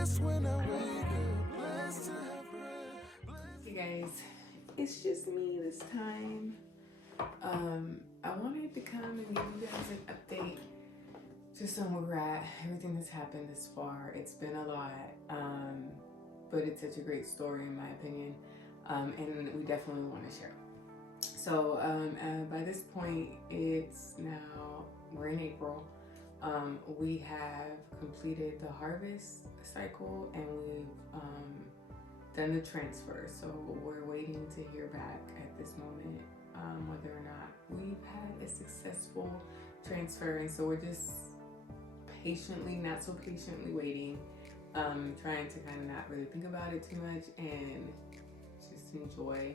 Hey guys, it's just me this time. I wanted to come and give you guys an update just on where we're at, everything that's happened this far. It's been a lot, but it's such a great story in my opinion, and we definitely want to share. So by this point, it's now, we're in April. We have completed the harvest cycle and we've done the transfer. So we're waiting to hear back at this moment whether or not we've had a successful transfer. And so we're just patiently, not so patiently waiting, trying to kind of not really think about it too much and just enjoy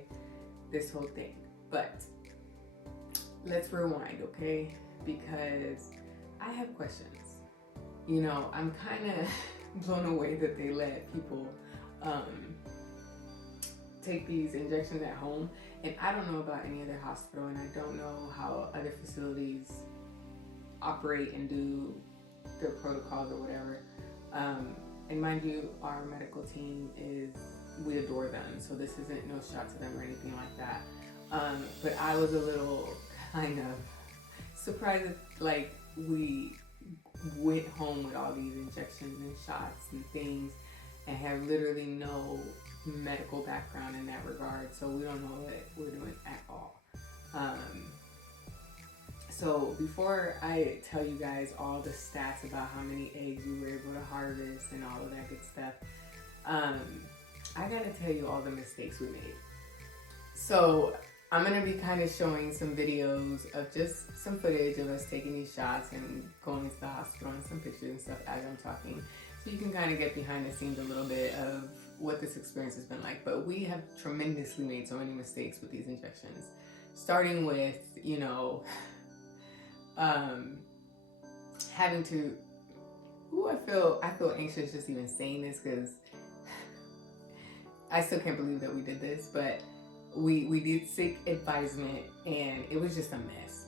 this whole thing. But let's rewind, okay? Because I have questions. You know, I'm kind of blown away that they let people take these injections at home. And I don't know about any other hospital, and I don't know how other facilities operate and do their protocols or whatever. And mind you, our medical team we adore them, so this isn't no shot to them or anything like that. But I was a little kind of surprised that, like, we went home with all these injections and shots and things and have literally no medical background in that regard, so we don't know what we're doing at all. So before I tell you guys all the stats about how many eggs we were able to harvest and all of that good stuff, I gotta tell you all the mistakes we made. So I'm gonna be kind of showing some videos of just some footage of us taking these shots and going to the hospital and some pictures and stuff as I'm talking, so you can kind of get behind the scenes a little bit of what this experience has been like. But we have tremendously made so many mistakes with these injections, starting with, you know, having to, I feel anxious just even saying this because I still can't believe that we did this, but we did seek advisement and it was just a mess.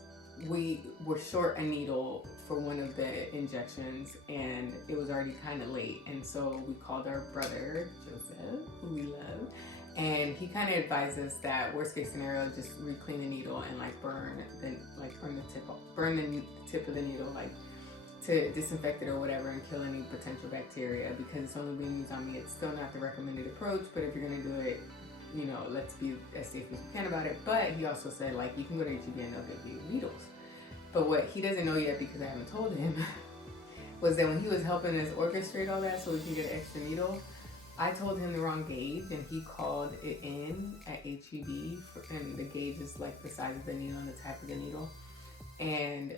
We were short a needle for one of the injections and it was already kind of late, and so we called our brother Joseph, who we love, and he kind of advised us that worst case scenario, just re-clean the needle and like burn the tip of the needle, like to disinfect it or whatever and kill any potential bacteria, because it's only being used on me. It's still not the recommended approach, but if you're gonna do it, you know, let's be as safe as we can about it. But he also said, like, you can go to HEB and they'll give you needles. But what he doesn't know yet, because I haven't told him, was that when he was helping us orchestrate all that so we can get an extra needle, I told him the wrong gauge and he called it in at HEB, and the gauge is like the size of the needle and the type of the needle. And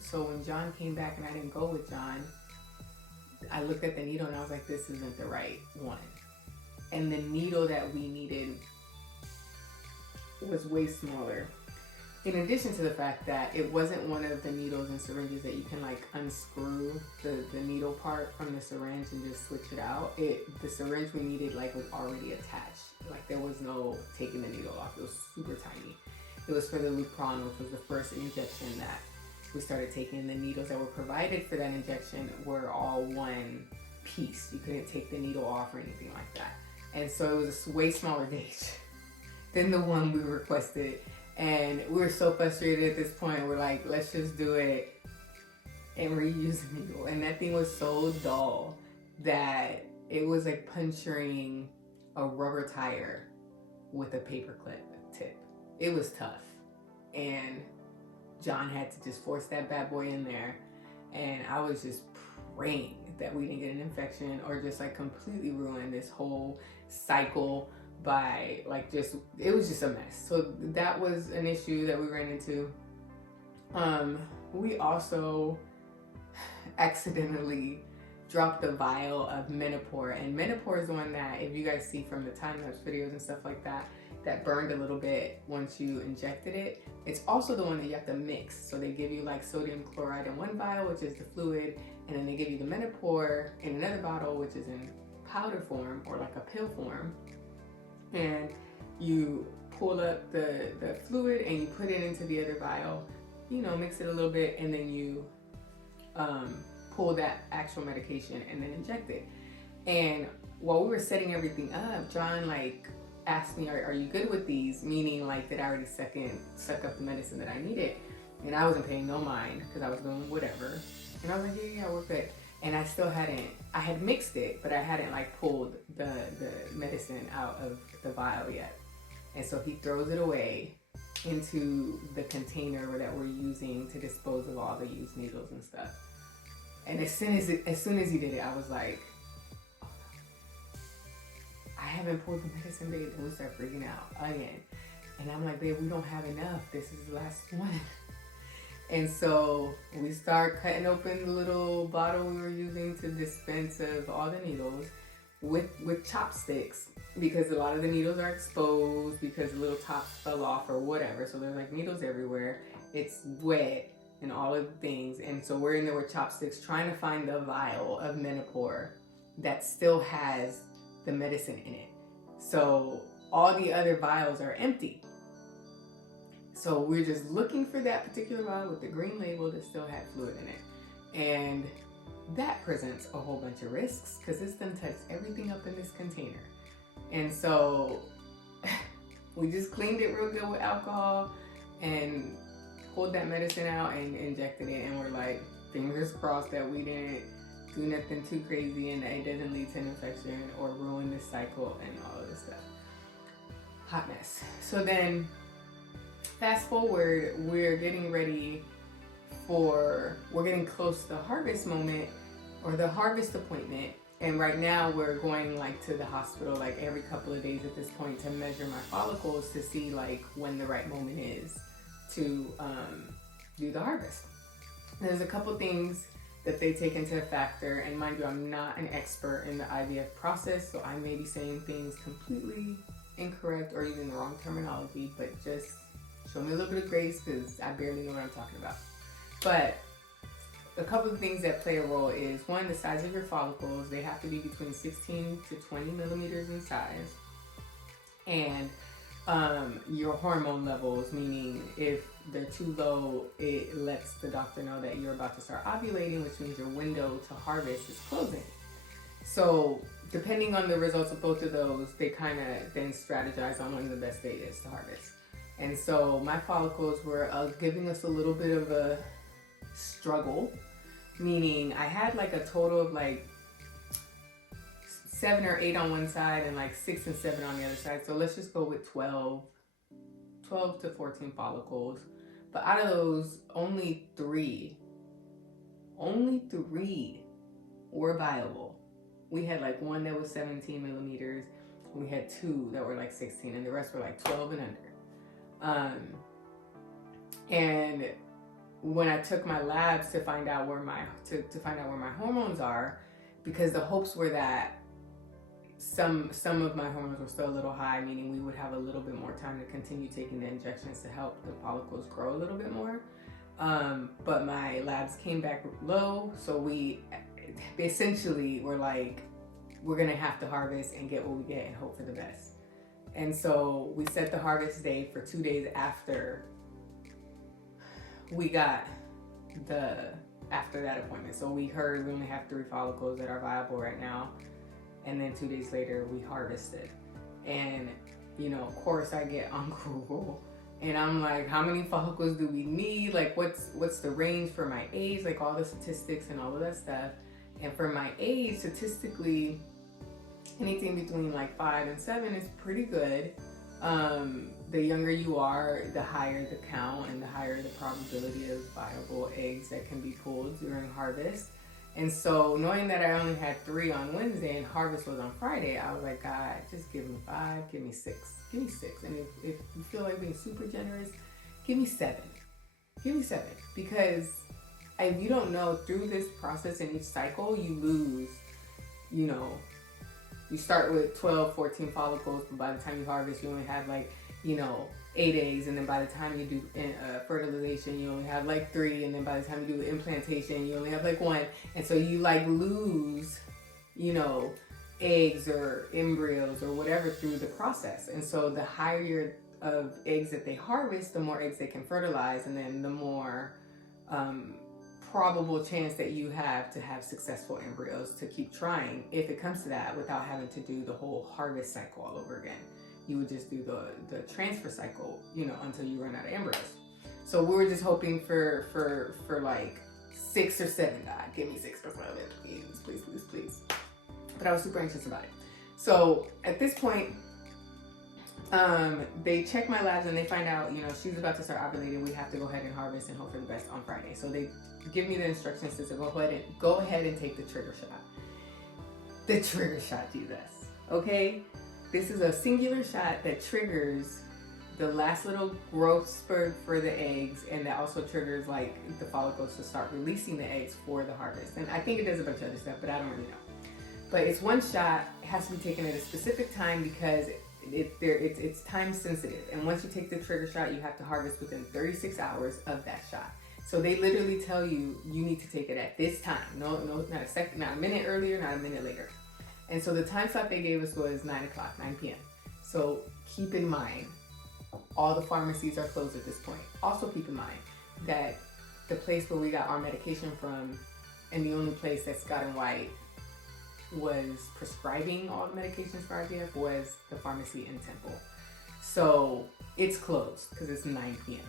so when John came back and I didn't go with John, I looked at the needle and I was like, this isn't the right one. And the needle that we needed was way smaller. In addition to the fact that it wasn't one of the needles and syringes that you can like unscrew the needle part from the syringe and just switch it out. The syringe we needed like was already attached. Like there was no taking the needle off. It was super tiny. It was for the Lupron, which was the first injection that we started taking. The needles that were provided for that injection were all one piece. You couldn't take the needle off or anything like that. And so it was a way smaller gauge than the one we requested. And we were so frustrated at this point. We're like, let's just do it and reuse the needle. And that thing was so dull that it was like puncturing a rubber tire with a paperclip tip. It was tough. And John had to just force that bad boy in there. And I was just praying that we didn't get an infection or just like completely ruin this whole cycle by like just, it was just a mess. So that was an issue that we ran into. We also accidentally dropped the vial of Menopur, and Menopur is the one that, if you guys see from the time-lapse videos and stuff like that, that burned a little bit once you injected it. It's also the one that you have to mix. So they give you like sodium chloride in one vial, which is the fluid, and then they give you the Menopur in another bottle, which is in powder form or like a pill form. And you pull up the fluid and you put it into the other vial, you know, mix it a little bit, and then you pull that actual medication and then inject it. And while we were setting everything up, John like asked me, are you good with these? Meaning like that I already suck up the medicine that I needed. And I wasn't paying no mind because I was doing whatever. And I was like, yeah, we're good. And I still I had mixed it, but I hadn't like pulled the medicine out of the vial yet. And so he throws it away into the container that we're using to dispose of all the used needles and stuff. And as soon as he did it, I was like, oh no, I haven't pulled the medicine, babe. And we start freaking out again. And I'm like, babe, we don't have enough. This is the last one. And so we start cutting open the little bottle we were using to dispense of all the needles with chopsticks, because a lot of the needles are exposed because the little tops fell off or whatever. So there's like needles everywhere. It's wet and all of the things. And so we're in there with chopsticks trying to find the vial of Menopur that still has the medicine in it. So all the other vials are empty. So we're just looking for that particular vial with the green label that still had fluid in it. And that presents a whole bunch of risks because it's done touched everything up in this container. And so we just cleaned it real good with alcohol and pulled that medicine out and injected it. And we're like, fingers crossed that we didn't do nothing too crazy and that it doesn't lead to an infection or ruin this cycle and all of this stuff. Hot mess. So then fast forward, we're getting close to the harvest moment or the harvest appointment. And right now we're going like to the hospital like every couple of days at this point to measure my follicles to see like when the right moment is to do the harvest. There's a couple things that they take into factor, and mind you, I'm not an expert in the IVF process, so I may be saying things completely incorrect or even the wrong terminology, but just show me a little bit of grace because I barely know what I'm talking about. But a couple of things that play a role is, one, the size of your follicles. They have to be between 16 to 20 millimeters in size. And your hormone levels, meaning if they're too low, it lets the doctor know that you're about to start ovulating, which means your window to harvest is closing. So depending on the results of both of those, they kind of then strategize on when the best day is to harvest. And so my follicles were giving us a little bit of a struggle, meaning I had like a total of like 7 or 8 on one side and like 6 and 7 on the other side. So let's just go with 12 to 14 follicles. But out of those, only three were viable. We had like one that was 17 millimeters. We had 2 that were like 16, and the rest were like 12 and under. And when I took my labs to find out where my hormones are, because the hopes were that some of my hormones were still a little high, meaning we would have a little bit more time to continue taking the injections to help the follicles grow a little bit more. But my labs came back low, so we essentially were like, we're gonna have to harvest and get what we get and hope for the best. And so we set the harvest day for 2 days after we got after that appointment. So we heard we only have 3 follicles that are viable right now. And then 2 days later we harvested. And you know, of course I get on Google and I'm like, how many follicles do we need? Like what's the range for my age? Like all the statistics and all of that stuff. And for my age, statistically, anything between like 5 and 7 is pretty good. The younger you are, the higher the count and the higher the probability of viable eggs that can be pulled during harvest. And so knowing that I only had 3 on Wednesday and harvest was on Friday, I was like, God, just give me 5, give me 6, give me 6. And if you feel like being super generous, give me 7. Give me 7. Because if you don't know, through this process in each cycle, you lose, you know, you start with 12, 14 follicles, but by the time you harvest, you only have like, you know, 8 eggs, and then by the time you do fertilization, you only have like 3, and then by the time you do implantation, you only have like 1, and so you like lose, you know, eggs or embryos or whatever through the process. And so the higher of eggs that they harvest, the more eggs they can fertilize, and then the more probable chance that you have to have successful embryos to keep trying if it comes to that, without having to do the whole harvest cycle all over again. You would just do the transfer cycle, you know, until you run out of embryos. So we were just hoping for like 6 or 7. God, give me 6 or 7, please, please, please. But I was super anxious about it. So at this point, they check my labs and they find out, you know, she's about to start ovulating. We have to go ahead and harvest and hope for the best on Friday. So they give me the instructions to go ahead and take the trigger shot. The trigger shot, Jesus. Okay? This is a singular shot that triggers the last little growth spurt for the eggs, and that also triggers like the follicles to start releasing the eggs for the harvest. And I think it does a bunch of other stuff, but I don't really know. But it's one shot. It has to be taken at a specific time because it's time sensitive. And once you take the trigger shot, you have to harvest within 36 hours of that shot. So they literally tell you need to take it at this time. No, not a second, not a minute earlier, not a minute later. And so the time slot they gave us was 9 o'clock, 9 p.m. So keep in mind, all the pharmacies are closed at this point. Also keep in mind that the place where we got our medication from, and the only place that Scott and White was prescribing all the medications for IVF, was the pharmacy in Temple. So it's closed because it's 9 p.m.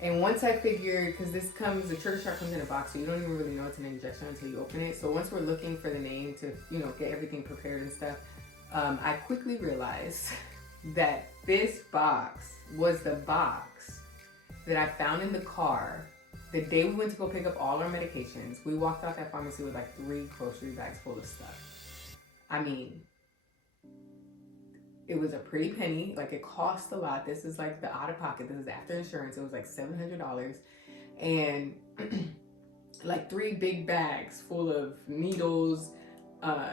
And once I figured, because the trigger shot comes in a box, so you don't even really know it's an injection until you open it. So once we're looking for the name to, you know, get everything prepared and stuff, I quickly realized that this box was the box that I found in the car the day we went to go pick up all our medications. We walked out that pharmacy with like 3 grocery bags full of stuff. I mean, it was a pretty penny. Like, it cost a lot. This is like the out of pocket. This is after insurance. It was like $700. And like 3 big bags full of needles,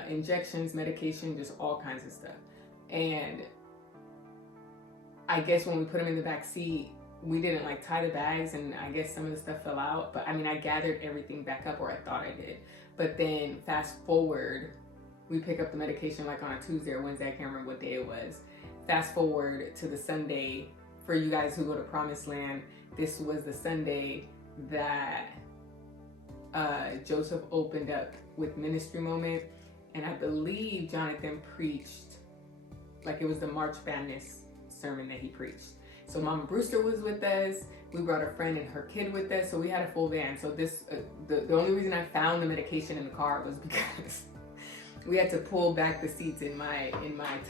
injections, medication, just all kinds of stuff. And I guess when we put them in the back seat, we didn't like tie the bags, and I guess some of the stuff fell out. But I mean, I gathered everything back up, or I thought I did. But then fast forward, we pick up the medication like on a Tuesday or Wednesday. I can't remember what day it was. Fast forward to the Sunday, for you guys who go to Promised Land, this was the Sunday that Joseph opened up with Ministry Moment. And I believe Jonathan preached, like it was the March Madness sermon that he preached. So Mama Brewster was with us. We brought a friend and her kid with us. So we had a full van. So this, the only reason I found the medication in the car was because we had to pull back the seats in my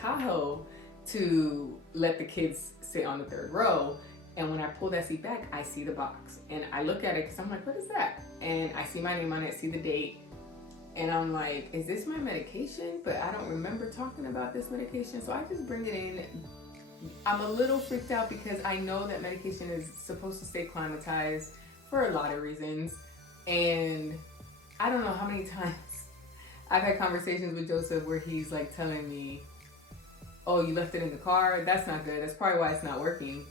Tahoe to let the kids sit on the 3rd row. And when I pull that seat back, I see the box. And I look at it because I'm like, what is that? And I see my name on it, see the date. And I'm like, is this my medication? But I don't remember talking about this medication. So I just bring it in. I'm a little freaked out because I know that medication is supposed to stay climatized for a lot of reasons. And I don't know how many times I've had conversations with Joseph where he's like telling me, oh, you left it in the car? That's not good. That's probably why it's not working.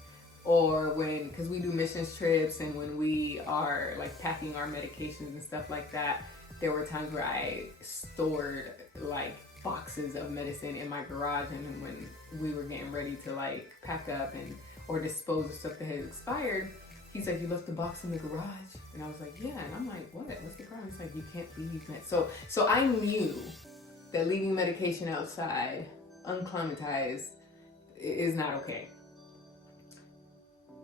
Or because we do missions trips and when we are like packing our medications and stuff like that, there were times where I stored like boxes of medicine in my garage, and when we were getting ready to like pack up or dispose of stuff that had expired, he's like, you left the box in the garage? And I was like, yeah. And I'm like, what? What's the problem? He's like, you can't leave meds. So I knew that leaving medication outside unclimatized is not okay.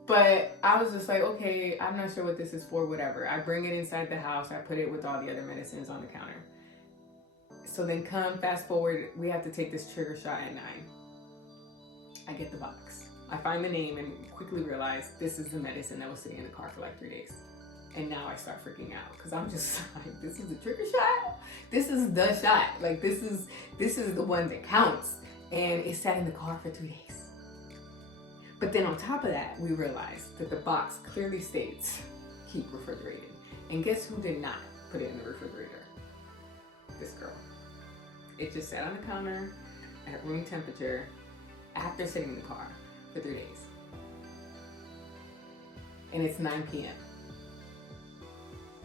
But I was just like, okay, I'm not sure what this is for, whatever. I bring it inside the house. I put it with all the other medicines on the counter. So then fast forward, we have to take this trigger shot at 9. I get the box. I find the name and quickly realize this is the medicine that was sitting in the car for like 3 days. And now I start freaking out because I'm just like, this is the trigger shot? This is the shot. Like, this is the one that counts. And it sat in the car for 3 days. But then on top of that, we realized that the box clearly states, keep refrigerated. And guess who did not put it in the refrigerator? This girl. It just sat on the counter at room temperature after sitting in the car for 3 days. And it's 9 p.m.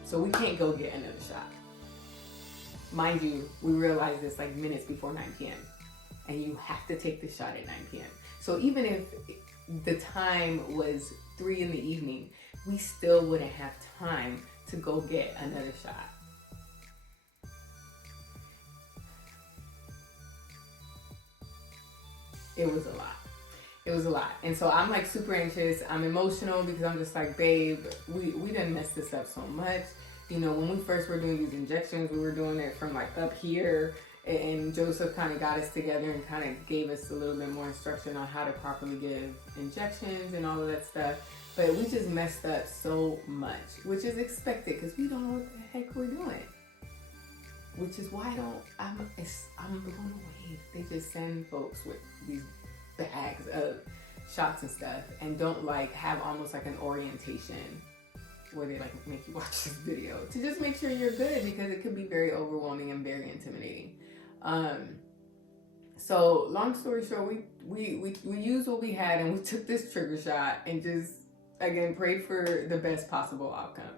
So we can't go get another shot. Mind you, we realized this like minutes before 9 p.m. And you have to take the shot at 9 p.m. So even if the time was 3 in the evening, we still wouldn't have time to go get another shot. It was a lot. It was a lot. And so I'm like super anxious. I'm emotional because I'm just like, babe, we done messed this up so much. You know, when we first were doing these injections, we were doing it from like up here, and Joseph kind of got us together and kind of gave us a little bit more instruction on how to properly give injections and all of that stuff. But we just messed up so much, which is expected because we don't know what the heck we're doing. Which is why I'm blown away. They just send folks with these bags of shots and stuff and don't like have almost like an orientation where they like make you watch this video to just make sure you're good, because it could be very overwhelming and very intimidating. So long story short, we used what we had and we took this trigger shot and just again prayed for the best possible outcome.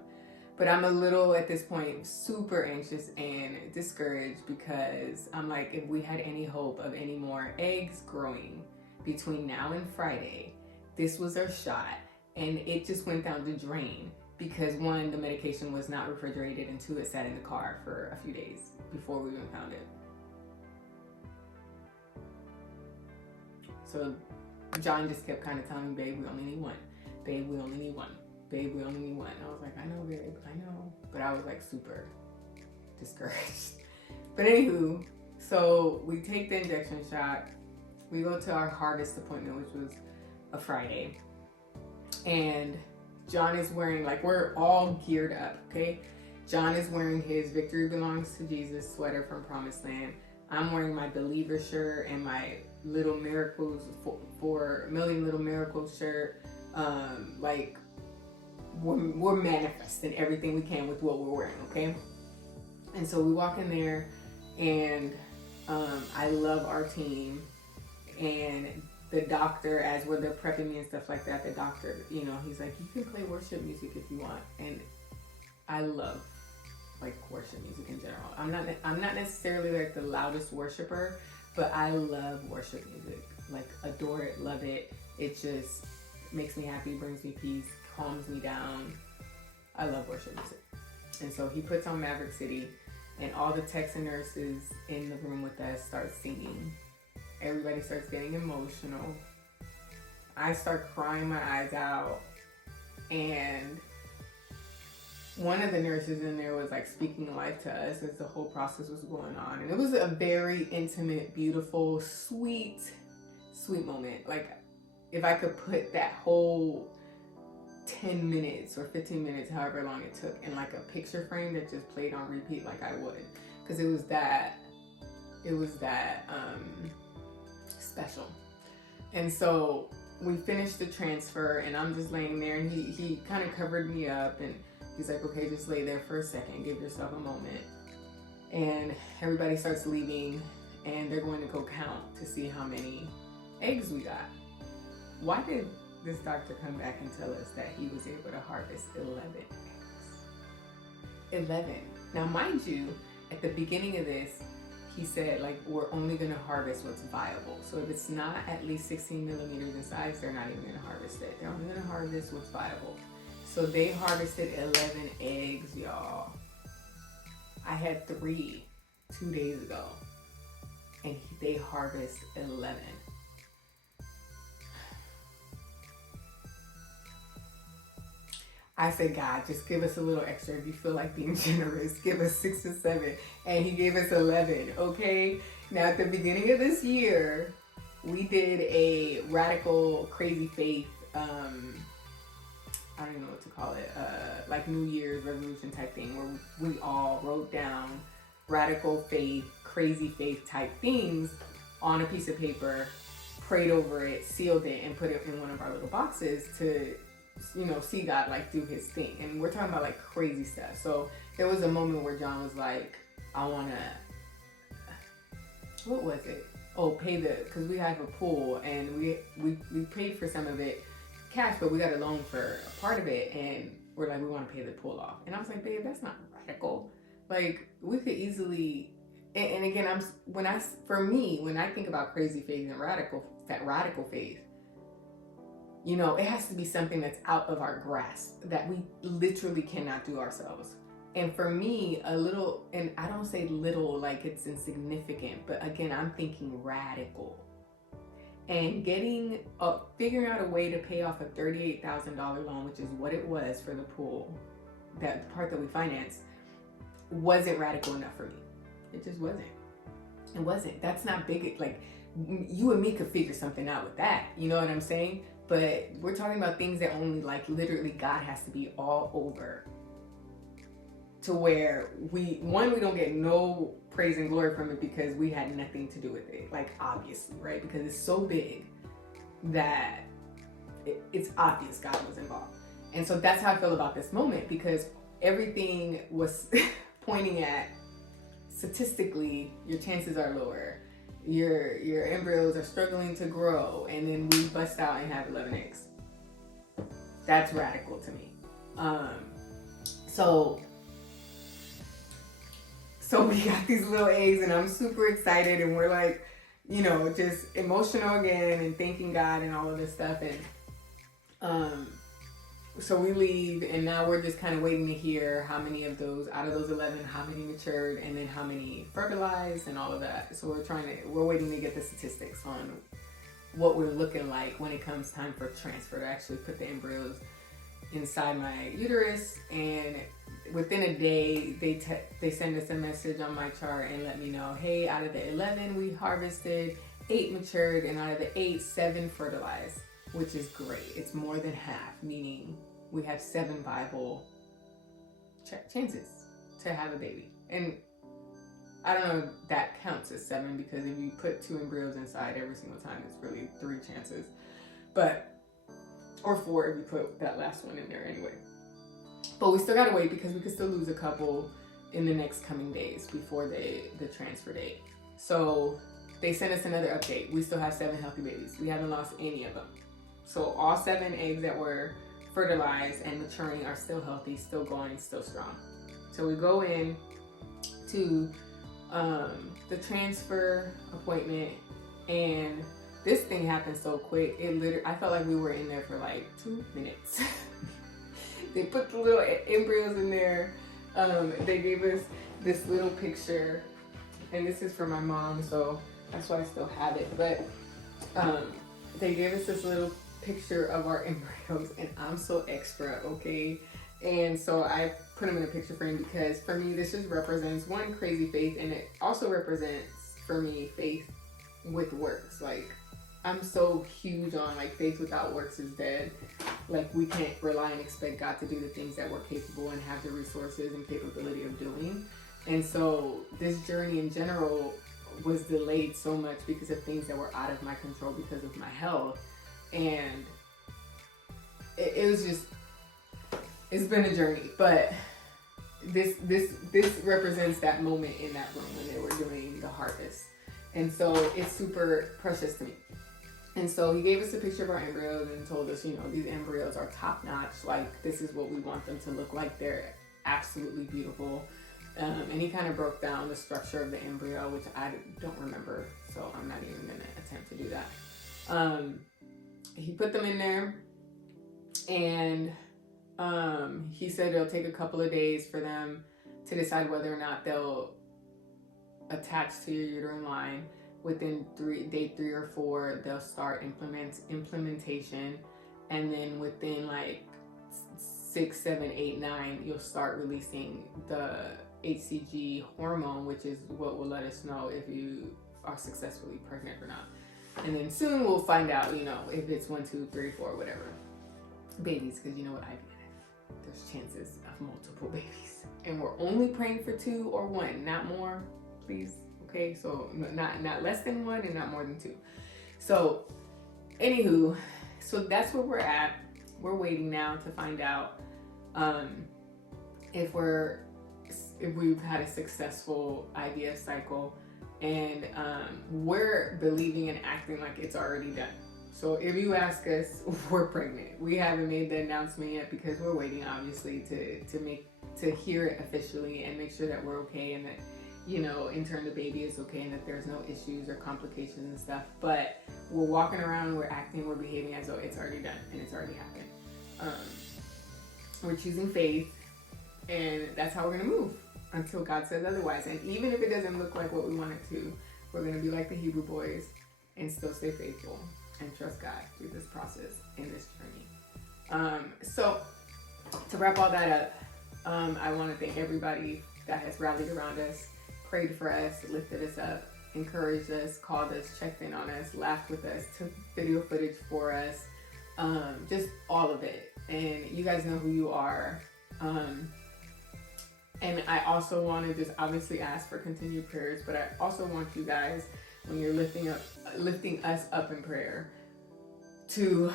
But I'm a little, at this point, super anxious and discouraged because I'm like, if we had any hope of any more eggs growing between now and Friday, this was our shot, and it just went down the drain because one, the medication was not refrigerated, and two, it sat in the car for a few days before we even found it. So John just kept kind of telling me, babe, we only need one. Babe, we only need one. Babe, we only need one. And I was like, I know, babe, I know. But I was like super discouraged. But anywho, so we take the injection shot. We go to our harvest appointment, which was a Friday. And John is wearing, like, we're all geared up, okay? John is wearing his Victory Belongs to Jesus sweater from Promised Land. I'm wearing my Believer shirt and my Little Miracles, for Million Little Miracles shirt. Like, we're manifesting everything we can with what we're wearing, okay? And so we walk in there, and I love our team. And the doctor, as we're prepping me and stuff like that, the doctor, you know, he's like, you can play worship music if you want. And I love like worship music in general. I'm not necessarily like the loudest worshiper, but I love worship music. Like, adore it, love it. It just makes me happy, brings me peace, calms me down. I love worship music. And so he puts on Maverick City, and all the techs and nurses in the room with us start singing. Everybody starts getting emotional. I start crying my eyes out, and one of the nurses in there was like speaking life to us as the whole process was going on. And it was a very intimate, beautiful, sweet moment. Like, if I could put that whole 10 minutes or 15 minutes, however long it took, in like a picture frame that just played on repeat, like I would, because it was that special. And so we finished the transfer, and I'm just laying there, and he kind of covered me up, and he's like, okay, just lay there for a second, give yourself a moment. And everybody starts leaving, and they're going to go count to see how many eggs we got. Why did this doctor come back and tell us that he was able to harvest 11 eggs? 11. Now, mind you, at the beginning of this, he said, like, we're only going to harvest what's viable. So if it's not at least 16 millimeters in size, they're not even going to harvest it. They're only going to harvest what's viable. So they harvested 11 eggs, y'all. I had 3 2 days ago, and they harvest 11. I said, God, just give us a little extra. If you feel like being generous, give us 6 or 7. And he gave us 11, okay? Now, at the beginning of this year, we did a radical, crazy faith, I don't even know what to call it, like New Year's resolution type thing, where we all wrote down radical faith, crazy faith type things on a piece of paper, prayed over it, sealed it, and put it in one of our little boxes to, you know, see God like do his thing. And we're talking about like crazy stuff. So there was a moment where John was like, I wanna, what was it? Oh, pay because we have a pool, and we paid for some of it cash, but we got a loan for a part of it, and we're like, we want to pay the pool off. And I was like, babe, that's not radical. Like, we could easily, and again, when I think about crazy faith and radical faith, You know, it has to be something that's out of our grasp, that we literally cannot do ourselves. And for me, a little, and I don't say little like it's insignificant, but again, I'm thinking radical. And figuring out a way to pay off a $38,000 loan, which is what it was for the pool, that part that we financed, wasn't radical enough for me. It just wasn't. It wasn't. That's not big. Like, you and me could figure something out with that. You know what I'm saying? But we're talking about things that only, like, literally God has to be all over, to where we don't get no praise and glory from it because we had nothing to do with it. Like, obviously, right? Because it's so big that it's obvious God was involved. And so that's how I feel about this moment, because everything was pointing at, statistically, your chances are lower. Your embryos are struggling to grow, and then we bust out and have 11 eggs. That's radical to me. So we got these little eggs, and I'm super excited, and we're like, you know, just emotional again and thanking God and all of this stuff. And so we leave, and now we're just kind of waiting to hear how many of those, out of those 11, how many matured, and then how many fertilized and all of that. So we're waiting to get the statistics on what we're looking like when it comes time for transfer, to actually put the embryos inside my uterus. And within a day, they send us a message on my chart and let me know, hey, out of the 11 we harvested, 8 matured, and out of the 8, 7 fertilized, which is great. It's more than half, meaning we have 7 viable chances to have a baby. And I don't know if that counts as 7, because if you put 2 embryos inside every single time, it's really 3 chances. Or 4 if you put that last one in there anyway. But we still gotta wait, because we could still lose a couple in the next coming days before the transfer date. So they sent us another update. We still have 7 healthy babies. We haven't lost any of them. So all 7 eggs that were fertilized and maturing are still healthy, still going, still strong. So we go in to the transfer appointment, and this thing happened so quick. I felt like we were in there for like 2 minutes. They put the little embryos in there. They gave us this little picture, and this is for my mom, so that's why I still have it. But they gave us this little picture of our embryos, and I'm so extra, okay? And so I put them in a picture frame, because for me, this just represents one, crazy faith, and it also represents, for me, faith with works. Like, I'm so huge on, like, faith without works is dead. Like, we can't rely and expect God to do the things that we're capable and have the resources and capability of doing. And so this journey in general was delayed so much because of things that were out of my control because of my health. And it was just, it's been a journey. But this represents that moment in that room when they were doing the harvest. And so it's super precious to me. And so he gave us a picture of our embryos and told us, you know, these embryos are top notch. Like, this is what we want them to look like. They're absolutely beautiful. And he kind of broke down the structure of the embryo, which I don't remember, so I'm not even going to attempt to do that. He put them in there, and he said it'll take a couple of days for them to decide whether or not they'll attach to your uterine line. Within day 3 or 4, they'll start implementation, and then within like 6, 7, 8, 9, you'll start releasing the HCG hormone, which is what will let us know if you are successfully pregnant or not. And then soon we'll find out, you know, if it's 1, 2, 3, 4, whatever babies, because you know what, IVF, there's chances of multiple babies, and we're only praying for 2 or 1, not more, please. Okay, so not less than 1 and not more than 2. So, anywho, so that's where we're at. We're waiting now to find out if we've had a successful IVF cycle, and we're believing and acting like it's already done. So if you ask us, we're pregnant. We haven't made the announcement yet because we're waiting, obviously, to hear it officially and make sure that we're okay, and that, you know, in turn the baby is okay, and that there's no issues or complications and stuff. But we're walking around, we're acting, we're behaving as though it's already done and it's already happened. We're choosing faith, and that's how we're gonna move until God says otherwise. And even if it doesn't look like what we want it to, we're gonna be like the Hebrew boys and still stay faithful and trust God through this process and this journey. So to wrap all that up, I want to thank everybody that has rallied around us, prayed for us, lifted us up, encouraged us, called us, checked in on us, laughed with us, took video footage for us, just all of it. And you guys know who you are. And I also want to just obviously ask for continued prayers, but I also want you guys, when you're lifting us up in prayer, to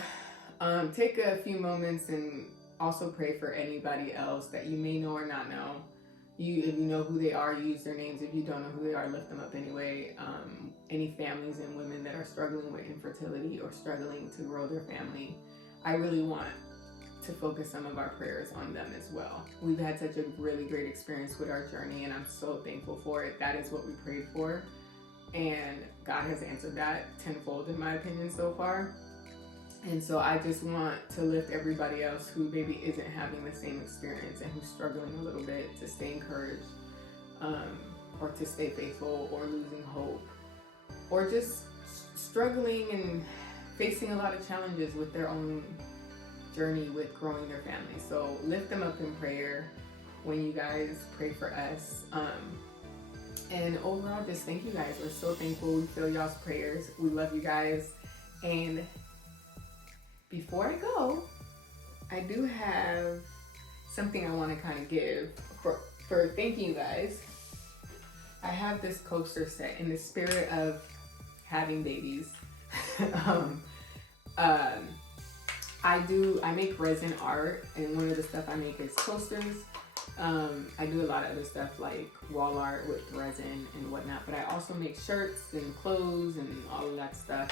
take a few moments and also pray for anybody else that you may know or not know. If you know who they are, use their names. If you don't know who they are, lift them up anyway. Any families and women that are struggling with infertility or struggling to grow their family, I really want to focus some of our prayers on them as well. We've had such a really great experience with our journey, and I'm so thankful for it. That is what we prayed for, and God has answered that tenfold in my opinion so far. And so I just want to lift everybody else who maybe isn't having the same experience and who's struggling a little bit to stay encouraged, or to stay faithful, or losing hope, or just struggling and facing a lot of challenges with their own journey with growing their family. So lift them up in prayer when you guys pray for us. And overall, just thank you guys. We're so thankful. We feel y'all's prayers. We love you guys. And before I go, I do have something I want to kind of give for thanking you guys. I have this coaster set in the spirit of having babies. I make resin art, and one of the stuff I make is coasters. I do a lot of other stuff like wall art with resin and whatnot, but I also make shirts and clothes and all of that stuff.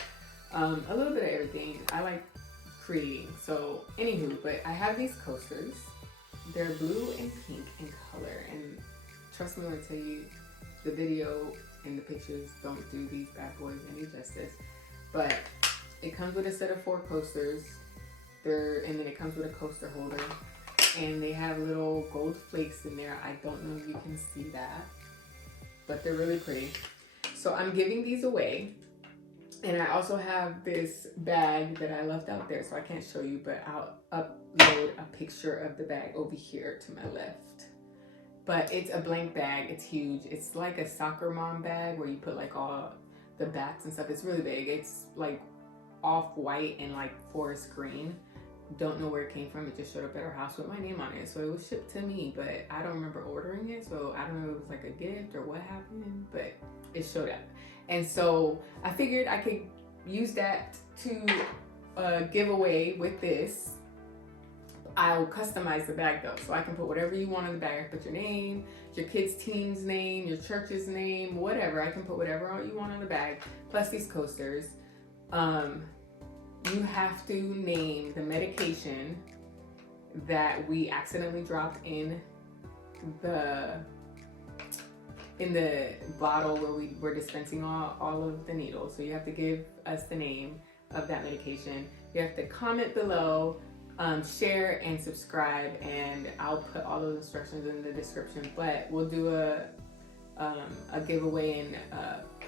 A little bit of everything. I like creating. So anywho, but I have these coasters. They're blue and pink in color, and trust me when I tell you, the video and the pictures don't do these bad boys any justice. But it comes with a set of 4 coasters. And then it comes with a coaster holder, and they have little gold flakes in there. I don't know if you can see that, but they're really pretty. So I'm giving these away. And I also have this bag that I left out there, so I can't show you, but I'll upload a picture of the bag over here to my left. But it's a blank bag. It's huge. It's like a soccer mom bag where you put like all the bats and stuff. It's really big. It's like off-white and like forest green. Don't know where it came from. It just showed up at our house with my name on it. So it was shipped to me, but I don't remember ordering it. So I don't know if it was like a gift or what happened, but it showed up. And so I figured I could use that to give away with this. I'll customize the bag though. So I can put whatever you want in the bag. Put your name, your kid's team's name, your church's name, whatever. I can put whatever you want in the bag, plus these coasters. You have to name the medication that we accidentally dropped in the bottle where we were dispensing all of the needles. So you have to give us the name of that medication. You have to comment below, share and subscribe, and I'll put all those instructions in the description. But we'll do a giveaway and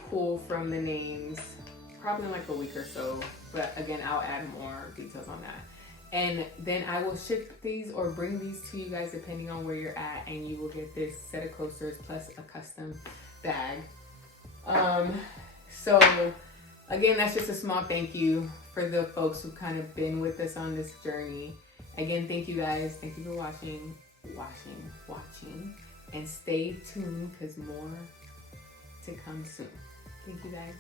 pull from the names probably in like a week or so. But again, I'll add more details on that. And then I will ship these or bring these to you guys depending on where you're at, and you will get this set of coasters plus a custom bag. So again, that's just a small thank you for the folks who've kind of been with us on this journey. Again, thank you guys. Thank you for watching, and stay tuned because more to come soon. Thank you guys.